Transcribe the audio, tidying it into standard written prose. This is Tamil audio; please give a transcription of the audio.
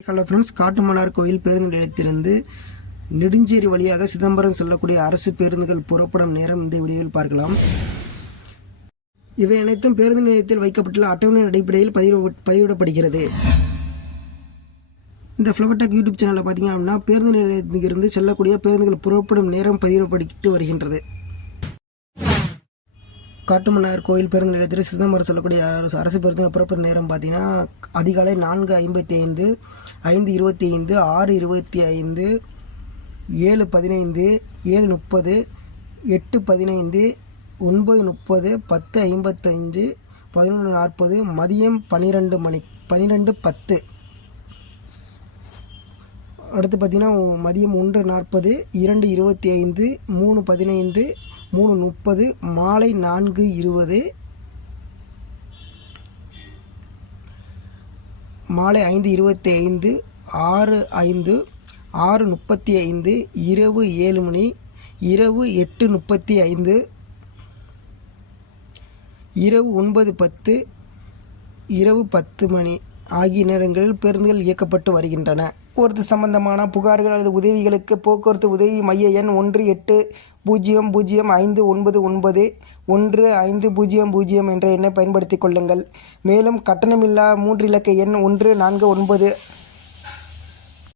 ஹலோ ஃப்ரெண்ட்ஸ், காட்டுமன்னார் கோயில் பேருந்து நிலையத்திலிருந்து நெடுஞ்சேரி வழியாக சிதம்பரம் செல்லக்கூடிய அரசு பேருந்துகள் புறப்படும் நேரம் இந்த வீடியோவில் பார்க்கலாம். இவை அனைத்தும் பேருந்து நிலையத்தில் வைக்கப்பட்டுள்ள அட்டவணையின் அடிப்படையில் பதிவிடப்படுகிறது. இந்த ஃப்ளவர்டெக் யூடியூப் சேனலில் பார்த்தீங்க அப்படின்னா பேருந்து நிலையத்திலிருந்து செல்லக்கூடிய பேருந்துகள் புறப்படும் நேரம் பதிவிடப்பட்டு வருகின்றது. காட்டுமன்னார் கோயில் பேருந்து நிலையத்தில் சிதம்பரம் செல்லக்கூடிய அரசு பேருந்துகள் புறப்படும் நேரம் பார்த்தீங்கன்னா அதிகாலை 4:55, 5:25, 6:25, 7:15, 7:30, 8:15, 9:30, 10:55, 11:40, மதியம் 12 மணி 12:10. அடுத்து பார்த்தீங்கன்னா மதியம் 1:40, 2:25, 3:15, 3:30, மாலை 4:20, மாலை 5:25, 6:05, 6:35, இரவு 7 மணி, இரவு 8:35, இரவு 9:10, இரவு 10 மணி ஆகிய நேரங்களில் பேருந்துகள் இயக்கப்பட்டு வருகின்றன. போக்குவரத்து சம்பந்தமான புகார்கள் அல்லது உதவிகளுக்கு போக்குவரத்து உதவி மைய எண் 1800599150 என்ற எண்ணை பயன்படுத்திக் கொள்ளுங்கள். மேலும் கட்டணமில்லா 3 இலக்க எண் 149